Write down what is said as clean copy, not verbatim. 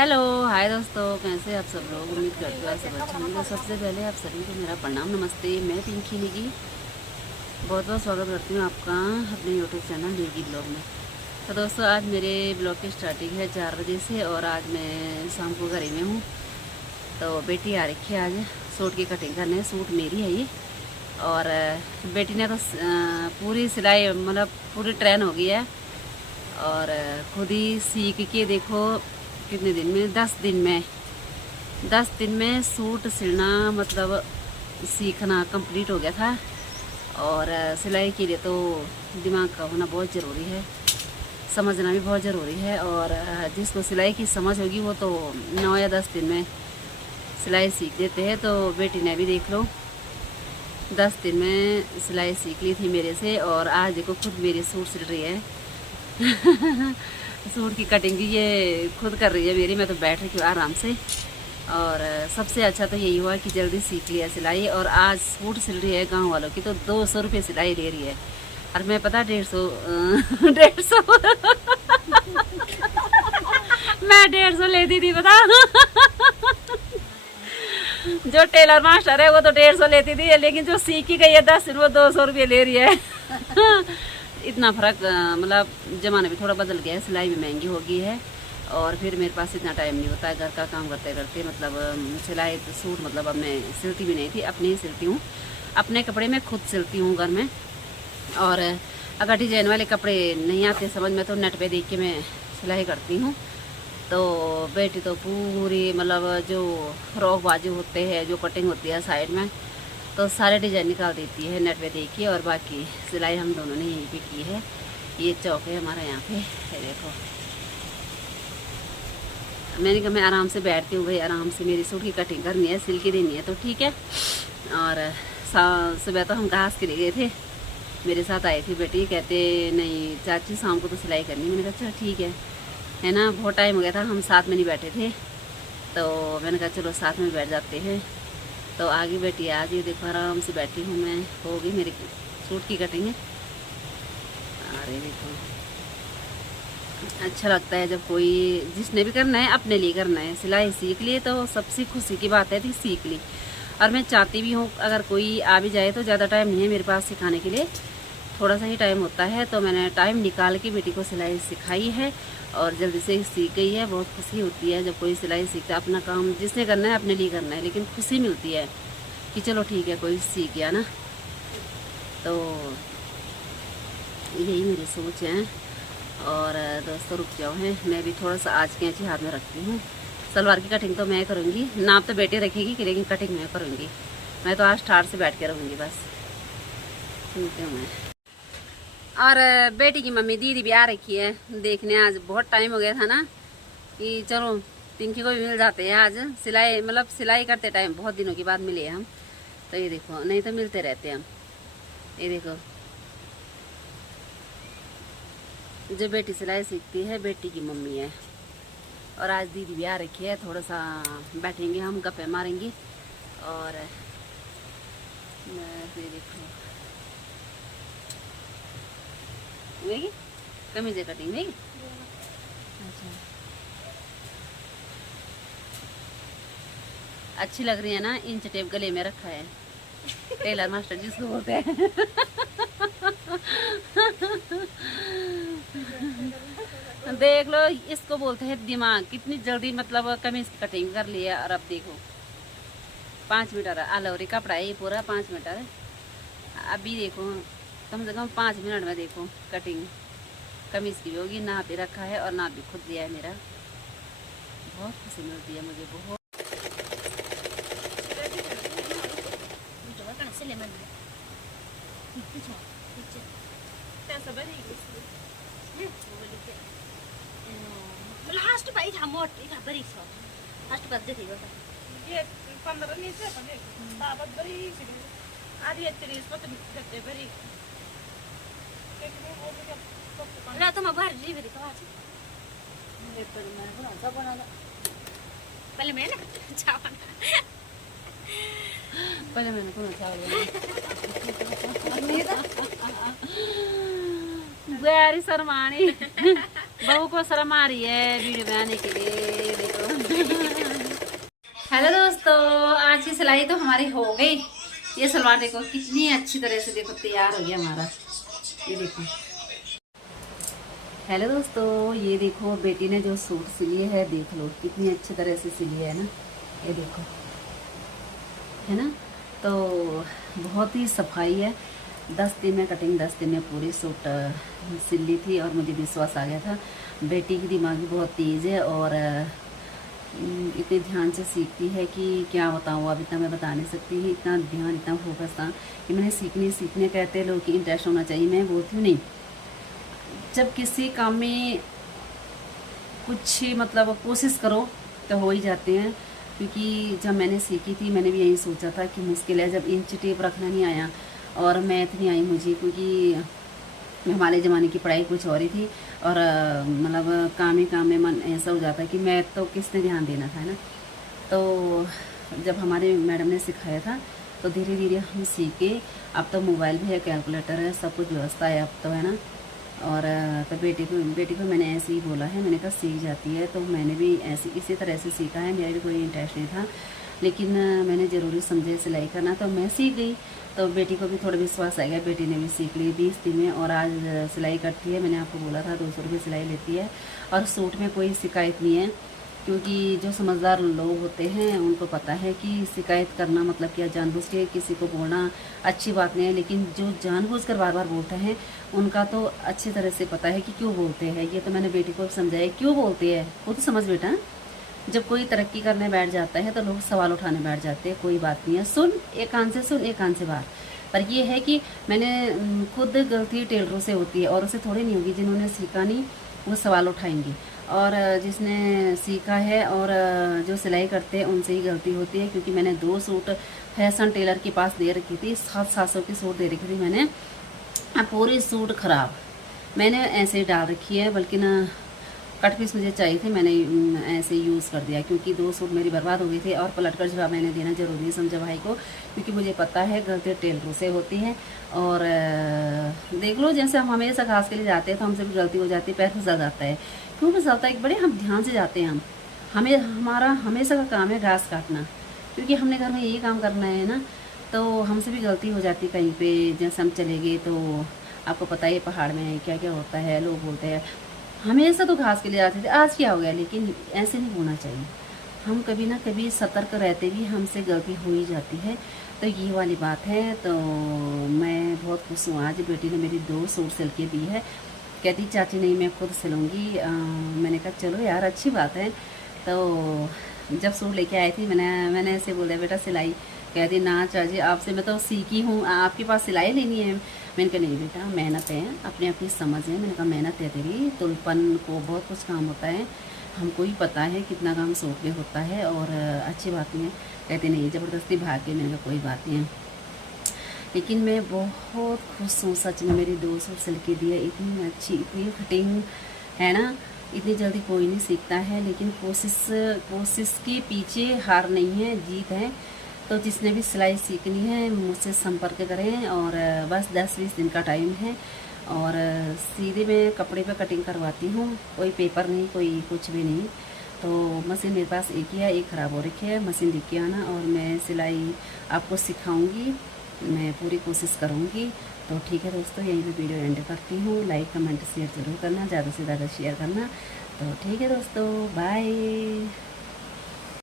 Hello hi दोस्तों, कैसे आप सब लोग। उम्मीद करते हो आप सब अच्छा होंगे। सबसे पहले आप सभी को मेरा प्रणाम, नमस्ते। मैं पिंकी निगी बहुत बहुत स्वागत करती हूँ आपका अपने यूट्यूब चैनल निगी ब्लॉग में। तो दोस्तों, आज मेरे ब्लॉग की स्टार्टिंग है 4 बजे से और आज मैं शाम को घर में हूँ। तो बेटी आ रखी है आज सूट की कटिंग करने। सूट मेरी है ये, और बेटी ने तो पूरी सिलाई मतलब पूरी ट्रेन हो गई है और खुद ही सीख के देखो कितने दिन में, 10 दिन में सूट सिलना मतलब सीखना कंप्लीट हो गया था। और सिलाई के लिए तो दिमाग का होना बहुत ज़रूरी है, समझना भी बहुत ज़रूरी है। और जिसको सिलाई की समझ होगी वो तो 9 या 10 दिन में सिलाई सीख देते हैं। तो बेटी ने भी देख लो 10 दिन में सिलाई सीख ली थी मेरे से, और आज देखो खुद मेरे सूट सिल रही है। सूट की कटिंग भी ये खुद कर रही है मेरी, मैं तो बैठ रही हूँ आराम से। और सबसे अच्छा तो यही हुआ कि जल्दी सीख लिया सिलाई। और आज सूट सिल रही है गांव वालों की, तो 200 रुपये सिलाई ले रही है और मैं पता 150 मैं 150 लेती थी पता। जो टेलर मास्टर है वो तो 150 लेती थी, लेकिन जो सीखी गई है 10 दिन वो 200 रुपये ले रही है। इतना फ़र्क, मतलब ज़माना भी थोड़ा बदल गया है, सिलाई भी महंगी हो गई है। और फिर मेरे पास इतना टाइम नहीं होता है घर का काम करते करते। मतलब सिलाई तो सूट मतलब अब मैं सिलती भी नहीं थी, अपने ही सिलती हूँ। अपने कपड़े मैं खुद सिलती हूँ घर में। और अगर डिजाइन वाले कपड़े नहीं आते समझ में तो नेट पे देख के मैं सिलाई करती हूँ। तो बेटी तो पूरी मतलब जो फ्रॉक बाजू होते हैं, जो कटिंग होती है साइड में, तो सारे डिजाइन निकाल देती है नेट पे देखिए। और बाकी सिलाई हम दोनों ने यहीं पे की है। ये चौक है हमारा यहाँ पे, ये देखो। मैंने कहा मैं आराम से बैठती हूँ भाई, आराम से मेरी सूट की कटिंग करनी है, सिल के देनी है तो ठीक है। और सुबह तो हम घास के लिए गए थे, मेरे साथ आई थी बेटी। कहते नहीं चाची शाम को तो सिलाई करनी। मैंने कहा चलो ठीक है ना। बहुत टाइम हो गया था हम साथ में नहीं बैठे थे, तो मैंने कहा चलो साथ में बैठ जाते हैं। तो आगे बेटी आज ये देखो आराम से बैठी हूँ मैं, हो गई मेरी सूट की कटिंग है। अरे देखो अच्छा लगता है जब कोई, जिसने भी करना है अपने लिए करना है। सिलाई सीख लिए तो सबसे खुशी की बात है कि सीख ली। और मैं चाहती भी हूँ अगर कोई आ भी जाए तो ज़्यादा टाइम नहीं है मेरे पास सिखाने के लिए, थोड़ा सा ही टाइम होता है। तो मैंने टाइम निकाल के बेटी को सिलाई सिखाई है और जल्दी से सीख गई है। बहुत खुशी होती है जब कोई सिलाई सीखता है। अपना काम जिसने करना है अपने लिए करना है, लेकिन खुशी मिलती है कि चलो ठीक है कोई सीख गया ना। तो यही मेरी सोच है। और दोस्तों रुक जाओ है, मैं भी थोड़ा सा आज कैंची हाथ में रखती हूँ। सलवार की कटिंग तो मैं करूँगी, नाप तो बेटी रखेगी कि, लेकिन कटिंग मैं करूँगी। मैं तो आज ठाठ से बैठ के रहूँगी बस, सुनती हूँ मैं। और बेटी की मम्मी दीदी भी आ रखी है देखने। आज बहुत टाइम हो गया था ना कि चलो पिंकी को भी मिल जाते हैं आज। सिलाई मतलब सिलाई करते टाइम बहुत दिनों के बाद मिले हम। तो ये देखो, नहीं तो मिलते रहते हम। ये देखो जो बेटी सिलाई सीखती है बेटी की मम्मी है। और आज दीदी भी आ रखी है, थोड़ा सा बैठेंगे हम, गप्पे मारेंगे। और ये देखो वही कमीज कटिंग वही। अच्छा अच्छी लग रही है ना। इंच टेप गले में रखा है, टेलर मास्टर जिसको बोलते हैं। देख लो इसको बोलते हैं दिमाग। कितनी जल्दी मतलब कमीज की कटिंग कर लिया। और अब देखो 5 मीटर आलवरी कपड़ा है ये पूरा, 5 मीटर। अभी देखो कम से कम 5 मिनट में देखो कटिंग कमीज की भी होगी। नाप भी रखा है और नाप भी खुद दिया है मेरा। बहुत खुशी मिलती है मुझे बहुत। लास्ट भाई था मोट इथा बरी छ लास्ट बात जे थियो ये 15 नहीं से भने ताबत बरी सी आधी 30 पत गते बरी एक में वो के ला त म बाहर जी बरी कवा छ ये पर मैं बना सब बना पहले मैं ना चावल पहले मैंने कौन चावल गैरी शर्मानी बहू को शर्म आ रही है वीडियो बनाने के लिए। देखो हेलो दोस्तों, आज की सिलाई तो हमारी हो गई। ये सलवार देखो कितनी अच्छी तरह से देखो तैयार हो गया हमारा। ये देखो। हेलो दोस्तों, ये देखो बेटी ने जो सूट सिली है, देख लो कितनी अच्छी तरह से सिली है ना। ये देखो, है ना। तो बहुत ही सफाई है। 10 दिन में कटिंग, 10 दिन में पूरी सूट सिल ली थी और मुझे विश्वास आ गया था। बेटी की दिमाग भी बहुत तेज़ है और इतने ध्यान से सीखती है कि क्या बताऊँ, अब इतना मैं बता नहीं सकती। इतना ध्यान, इतना फोकस था कि मैंने सीखने कहते लोग कि इंटरेस्ट होना चाहिए। मैं बोलती हूँ नहीं, जब किसी काम में कुछ मतलब कोशिश करो तो हो ही जाते हैं। क्योंकि जब मैंने सीखी थी मैंने भी यही सोचा था कि मुश्किल है, जब इंच टेप रखना नहीं आया और मैथ नहीं आई मुझे, क्योंकि हमारे ज़माने की पढ़ाई कुछ और ही थी और मतलब काम में मन ऐसा हो जाता है कि मैथ तो किसने ध्यान देना था, है ना। तो जब हमारे मैडम ने सिखाया था तो धीरे धीरे हम सीखे। अब तो मोबाइल भी है, कैलकुलेटर है, सब कुछ व्यवस्था है अब तो, है ना। और तो बेटी को मैंने ऐसे ही बोला है, मैंने कहा सीख जाती है। तो मैंने भी ऐसे इसी तरह से सीखा है। मेरा भी कोई इंटरेस्ट नहीं था, लेकिन मैंने ज़रूरी समझे सिलाई करना, तो मैं सीख गई। तो बेटी को भी थोड़ा विश्वास आ गया, बेटी ने भी सीख ली 20 दिन में और आज सिलाई करती है। मैंने आपको बोला था 200 रुपये सिलाई लेती है और सूट में कोई शिकायत नहीं है। क्योंकि जो समझदार लोग होते हैं उनको पता है कि शिकायत करना मतलब क्या, जानबूझ के किसी को बोलना अच्छी बात नहीं है। लेकिन जो जानबूझकर बार बार बोलते हैं उनका तो अच्छी तरह से पता है कि क्यों बोलते हैं। ये तो मैंने बेटी को समझाया क्यों बोलते हैं, खुद समझ बेटा। जब कोई तरक्की करने बैठ जाता है तो लोग सवाल उठाने बैठ जाते हैं। कोई बात नहीं है, सुन, एक कान से सुन, एक कान से बाहर। पर ये है कि मैंने खुद गलती टेलरों से होती है और उसे थोड़ी नहीं होगी। जिन्होंने सीखा नहीं वो सवाल उठाएंगे और जिसने सीखा है और जो सिलाई करते हैं उनसे ही गलती होती है। क्योंकि मैंने 2 सूट फैशन टेलर के पास दे रखी थी, 700 की सूट दे रखी थी मैंने। पूरी सूट ख़राब मैंने ऐसे ही डाल रखी है, बल्कि ना कट पीस मुझे चाहिए थे, मैंने ऐसे यूज़ कर दिया। क्योंकि 2 सूट मेरी बर्बाद हो गई थी और पलट कर जवाब मैंने देना ज़रूरी नहीं समझा भाई को। क्योंकि मुझे पता है गलती टेलरों से होती है। और देख लो, जैसे हम हमेशा घास के लिए जाते हैं तो हमसे भी गलती हो जाती है, पैर फिसल जाता है। क्यों फिसलता है? बड़े हम ध्यान से जाते हैं। हमें हमारा हमेशा का काम है घास काटना, क्योंकि हमने घर में यही काम करना है ना। तो हमसे भी गलती हो जाती कहीं पे, जैसे हम चले गए तो आपको पता है पहाड़ में क्या क्या होता है। लोग बोलते हैं हमेशा तो घास के लिए जाते थे, आज क्या हो गया। लेकिन ऐसे नहीं होना चाहिए। हम कभी ना कभी सतर्क रहते भी हमसे गलती हो ही जाती है। तो ये वाली बात है। तो मैं बहुत खुश हूँ, आज बेटी ने मेरी 2 सूट सिल के दी है। कहती चाची नहीं मैं खुद सिलूँगी। मैंने कहा चलो यार अच्छी बात है। तो जब सूट लेके आई थी मैंने ऐसे बोल दिया बेटा सिलाई। कहती ना चाची आपसे मैं तो सीखी हूँ, आपके पास सिलाई लेनी है। मैंने कहा नहीं बेटा मेहनत है, अपनी अपनी समझ है। मैंने कहा मेहनत है तेरी, तुलपन को बहुत कुछ काम होता है, हमको ही पता है कितना काम सूट में होता है और अच्छी बात नहीं है। कहते नहीं ज़बरदस्ती भाग के। मैंने कहा कोई बात नहीं है। लेकिन मैं बहुत खुश हूँ सच में, मेरी 2 सूट सिल के दिए। इतनी अच्छी, इतनी फिटिंग है ना। इतनी जल्दी कोई नहीं सीखता है, लेकिन कोशिश के पीछे हार नहीं है, जीत है। तो जिसने भी सिलाई सीखनी है मुझसे संपर्क करें। और बस 10-20 दिन का टाइम है और सीधे मैं कपड़े पे कटिंग करवाती हूँ, कोई पेपर नहीं, कोई कुछ भी नहीं। तो मशीन मेरे पास एक ही है, एक ख़राब हो रखी है। मशीन लेके आना और मैं सिलाई आपको सिखाऊंगी, मैं पूरी कोशिश करूँगी। तो ठीक है दोस्तों, यहीं पे वीडियो एंड करती हूँ। लाइक कमेंट शेयर ज़रूर करना, ज़्यादा से ज़्यादा शेयर करना। तो ठीक है दोस्तों, बाय।